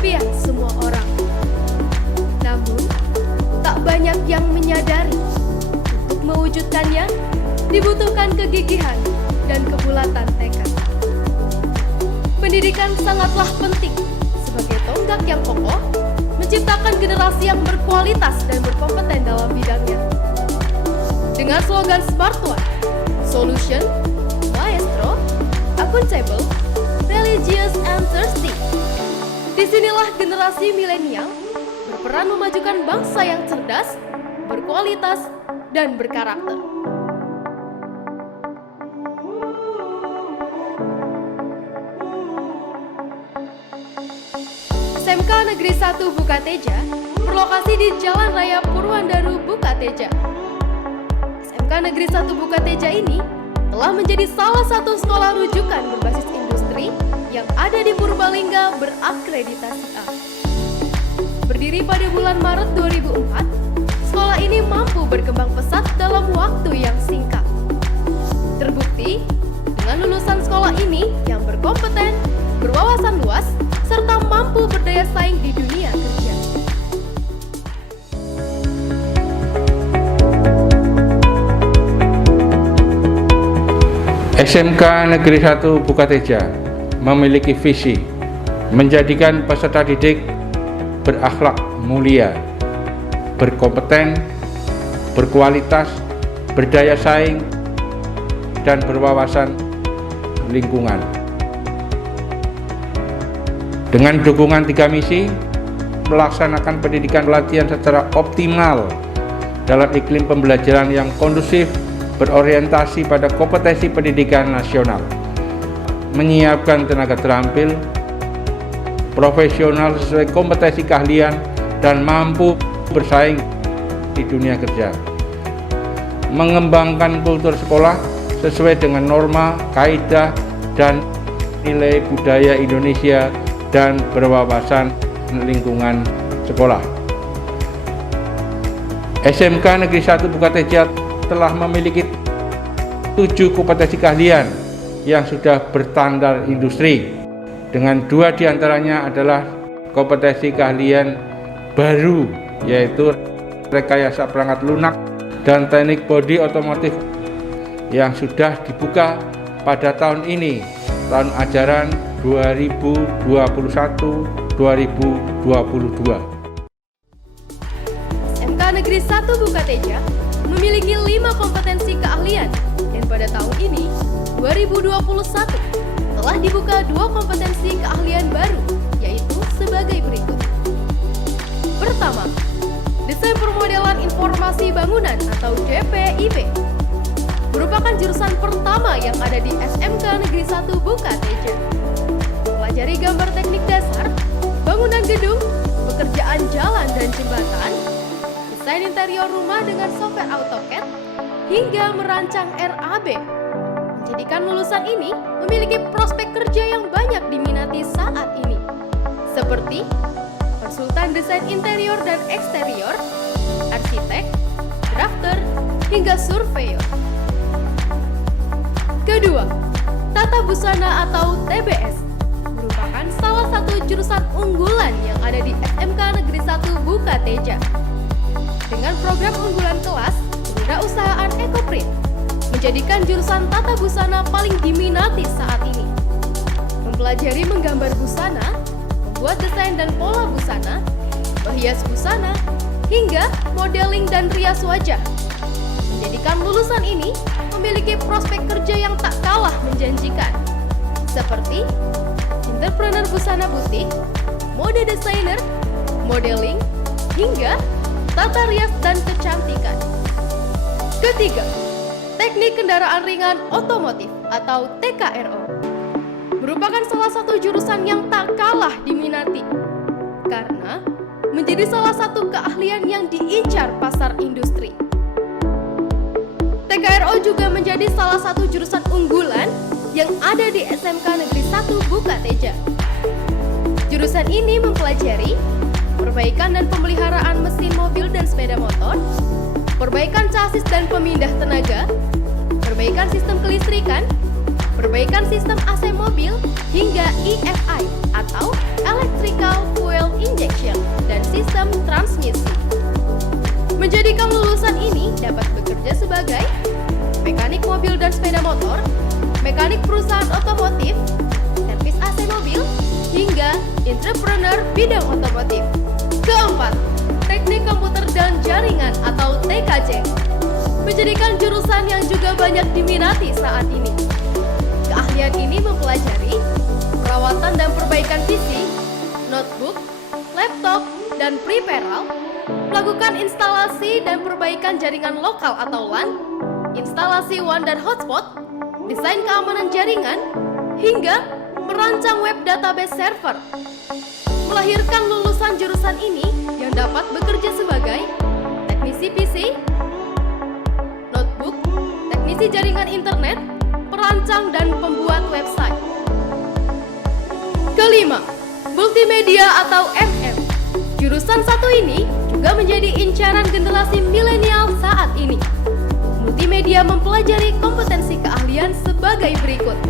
impian semua orang. Namun, tak banyak yang menyadari untuk mewujudkannya dibutuhkan kegigihan dan kebulatan tekad. Pendidikan sangatlah penting sebagai tonggak yang kokoh menciptakan generasi yang berkualitas dan berkompeten dalam bidangnya. Dengan slogan Smart One, Solution, Maestro, Accountable, Religious and Thirsty. Disinilah generasi milenial berperan memajukan bangsa yang cerdas, berkualitas, dan berkarakter. SMK Negeri 1 Bukateja berlokasi di Jalan Raya Purwandaru, Bukateja. SMK Negeri 1 Bukateja ini telah menjadi salah satu sekolah rujukan berbasis industri yang ada di Purbalingga berakreditasi A. Berdiri pada bulan Maret 2004, sekolah ini mampu berkembang pesat dalam waktu yang singkat. Terbukti dengan lulusan sekolah ini yang berkompeten, berwawasan luas, serta mampu berdaya saing di dunia kerja. SMK Negeri 1 Bukateja memiliki visi menjadikan peserta didik berakhlak mulia, berkompeten, berkualitas, berdaya saing, dan berwawasan lingkungan. Dengan dukungan 3 misi, melaksanakan pendidikan pelatihan secara optimal dalam iklim pembelajaran yang kondusif, berorientasi pada kompetensi pendidikan nasional, menyiapkan tenaga terampil, profesional sesuai kompetensi keahlian, dan mampu bersaing di dunia kerja. Mengembangkan kultur sekolah sesuai dengan norma, kaidah, dan nilai budaya Indonesia dan berwawasan lingkungan sekolah. SMK Negeri 1 Bukateja telah memiliki 7 kompetensi keahlian yang sudah berstandar industri, dengan 2 diantaranya adalah kompetensi keahlian baru, yaitu rekayasa perangkat lunak dan teknik bodi otomotif yang sudah dibuka pada tahun ini, tahun ajaran 2021-2022. SMK Negeri 1 Bukateja memiliki 5 kompetensi keahlian dan pada tahun ini, 2021, telah dibuka 2 kompetensi keahlian baru, yaitu sebagai berikut. Pertama, Desain Permodelan Informasi Bangunan atau DPIB merupakan jurusan pertama yang ada di SMK Negeri 1 Bukateja. Pelajari gambar teknik dasar, bangunan gedung, pekerjaan jalan dan jembatan, desain interior rumah dengan software AutoCAD, hingga merancang RAB. Menjadikan lulusan ini memiliki prospek kerja yang banyak diminati saat ini, seperti konsultan desain interior dan eksterior, arsitek, drafter, hingga surveyor. Kedua, Tata Busana atau TBS merupakan salah satu jurusan unggulan yang ada di SMK Negeri 1 Bukateja. Dengan program unggulan kelas, Kewirausahaan Ekoprint menjadikan jurusan Tata Busana paling diminati saat ini. Mempelajari menggambar busana, membuat desain dan pola busana, menghias busana, hingga modeling dan rias wajah. Menjadikan lulusan ini memiliki prospek kerja yang tak kalah menjanjikan, seperti entrepreneur busana butik, mode desainer, modeling, hingga tata rias dan kecantikan. Ketiga, Teknik Kendaraan Ringan Otomotif atau TKRO merupakan salah satu jurusan yang tak kalah diminati karena menjadi salah satu keahlian yang diincar pasar industri. TKRO juga menjadi salah satu jurusan unggulan yang ada di SMK Negeri 1 Bukateja. Jurusan ini mempelajari perbaikan dan pemeliharaan mesin mobil dan sepeda motor, perbaikan chassis dan pemindah tenaga, perbaikan sistem kelistrikan, perbaikan sistem AC mobil, hingga EFI atau Electrical Fuel sistem transmisi. Menjadikan lulusan ini dapat bekerja sebagai mekanik mobil dan sepeda motor, mekanik perusahaan otomotif, servis AC mobil, hingga entrepreneur bidang otomotif. Keempat, teknik komputer dan jaringan atau TKJ. Menjadikan jurusan yang juga banyak diminati saat ini. Keahlian ini mempelajari perawatan dan perbaikan PC, notebook, laptop, dan peripheral, melakukan instalasi dan perbaikan jaringan lokal atau LAN, instalasi WAN dan hotspot, desain keamanan jaringan, hingga merancang web database server. Melahirkan lulusan jurusan ini yang dapat bekerja sebagai teknisi PC, notebook, teknisi jaringan internet, perancang dan pembuat website. Kelima, multimedia atau MM. Jurusan satu ini juga menjadi incaran generasi milenial saat ini. Multimedia mempelajari kompetensi keahlian sebagai berikut: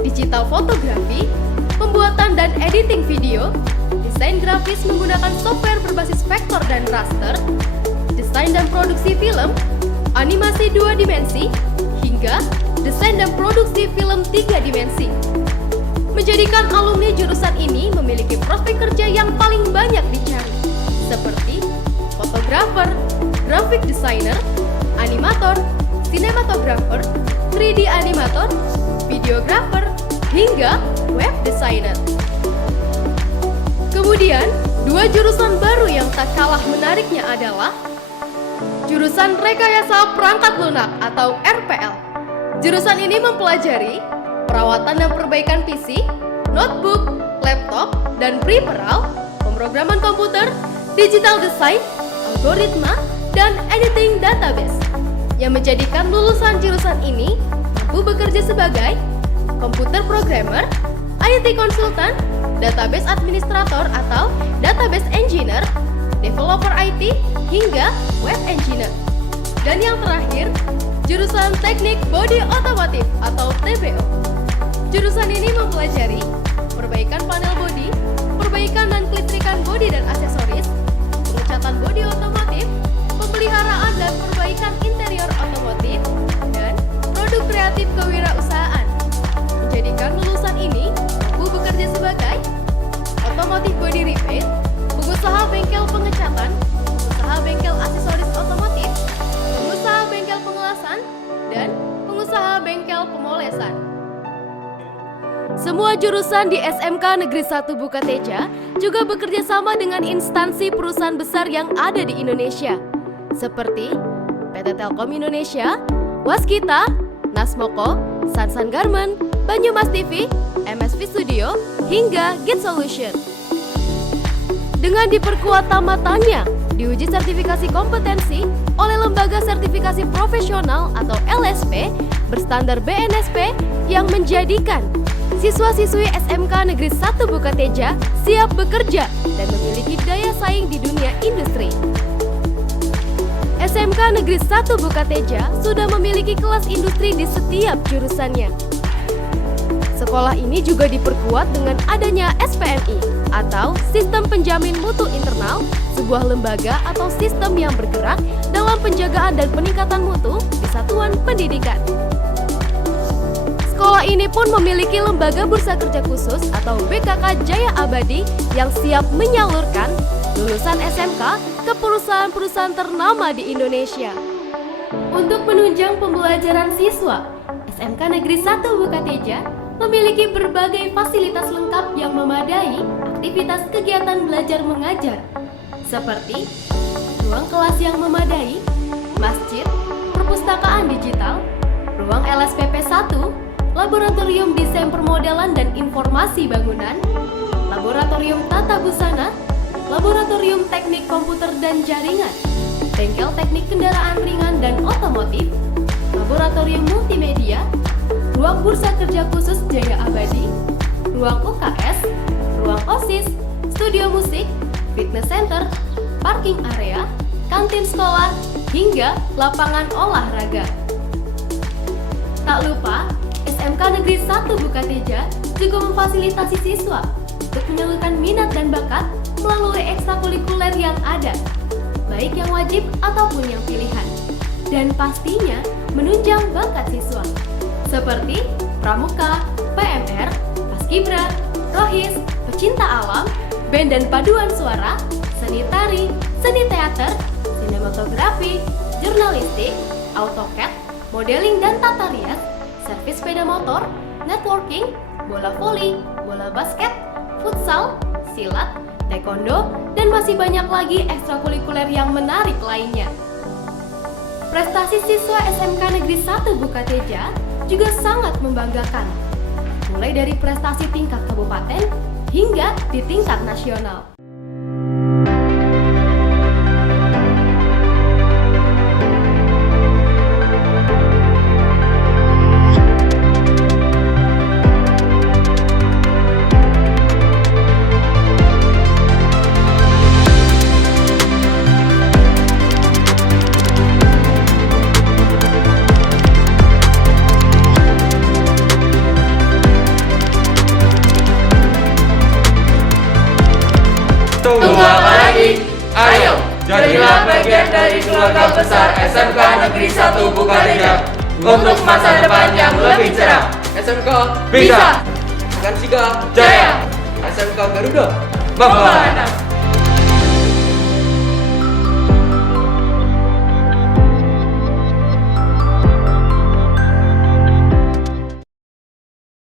digital fotografi, pembuatan dan editing video, desain grafis menggunakan software berbasis vektor dan raster, desain dan produksi film, animasi 2 dimensi, hingga desain dan produksi film 3 dimensi. Menjadikan alumni jurusan ini memiliki prospek kerja yang paling banyak dicari, seperti fotografer, graphic designer, animator, sinematografer, 3D animator, videografer, hingga web designer. Kemudian, dua jurusan baru yang tak kalah menariknya adalah jurusan Rekayasa Perangkat Lunak atau RPL. Jurusan ini mempelajari perawatan dan perbaikan PC, notebook, laptop, dan peripheral, pemrograman komputer, digital design, algoritma, dan editing database, yang menjadikan lulusan jurusan ini mampu bekerja sebagai komputer programmer, IT konsultan, database administrator atau database engineer, developer IT, hingga web engineer. Dan yang terakhir, jurusan Teknik Bodi Otomotif atau TBO. Jurusan ini mempelajari perbaikan panel bodi, perbaikan dan kelistrikan bodi dan aksesoris, pengecatan bodi otomotif, pemeliharaan dan perbaikan interior otomotif, dan produk kreatif kewirausahaan. Menjadikan lulusan ini mampu bekerja sebagai otomotif body repair, pengusaha bengkel pengecatan, pengusaha bengkel aksesoris otomotif, pengusaha bengkel pengelasan, dan pengusaha bengkel pemolesan. Semua jurusan di SMK Negeri 1 Bukateja juga bekerja sama dengan instansi perusahaan besar yang ada di Indonesia, seperti PT Telkom Indonesia, Waskita, Nasmoko, Sansan Garment, Banyumas TV, MSV Studio, hingga Git Solution. Dengan diperkuat tamatannya, diuji sertifikasi kompetensi oleh Lembaga Sertifikasi Profesional atau LSP berstandar BNSP yang menjadikan siswa-siswi SMK Negeri 1 Bukateja siap bekerja dan memiliki daya saing di dunia industri. SMK Negeri 1 Bukateja sudah memiliki kelas industri di setiap jurusannya. Sekolah ini juga diperkuat dengan adanya SPMI atau Sistem Penjamin Mutu Internal, sebuah lembaga atau sistem yang bergerak dalam penjagaan dan peningkatan mutu di satuan pendidikan. Sekolah ini pun memiliki lembaga bursa kerja khusus atau BKK Jaya Abadi yang siap menyalurkan lulusan SMK ke perusahaan-perusahaan ternama di Indonesia. Untuk menunjang pembelajaran siswa, SMK Negeri 1 Bukateja memiliki berbagai fasilitas lengkap yang memadai aktivitas kegiatan belajar mengajar, seperti ruang kelas yang memadai, masjid, perpustakaan digital, ruang LSPP 1, Laboratorium Desain Permodalan dan Informasi Bangunan, Laboratorium Tata Busana, Laboratorium Teknik Komputer dan Jaringan, Bengkel Teknik Kendaraan Ringan dan Otomotif, Laboratorium Multimedia, Ruang Bursa Kerja Khusus Jaya Abadi, Ruang UKS, Ruang OSIS, Studio Musik, Fitness Center, Parking Area, Kantin Sekolah, hingga lapangan olahraga. Tak lupa, SMK Negeri 1 Bukateja juga memfasilitasi siswa untuk menyalurkan minat dan bakat melalui ekstrakurikuler yang ada, baik yang wajib ataupun yang pilihan. Dan pastinya menunjang bakat siswa, seperti pramuka, PMR, paskibra, rohis, pecinta alam, band dan paduan suara, seni tari, seni teater, sinematografi, jurnalistik, AutoCAD, modeling dan tata rias, servis sepeda motor, networking, bola voli, bola basket, futsal, silat, taekwondo, dan masih banyak lagi ekstrakurikuler yang menarik lainnya. Prestasi siswa SMK Negeri 1 Bukateja juga sangat membanggakan, mulai dari prestasi tingkat kabupaten hingga di tingkat nasional. Tunggu apa lagi? Ayo, jadilah bagian dari keluarga besar SMK Negeri 1 Bukateja untuk masa depan yang lebih cerah. SMK Bisa, akan sigap jaya, SMK Garuda membawa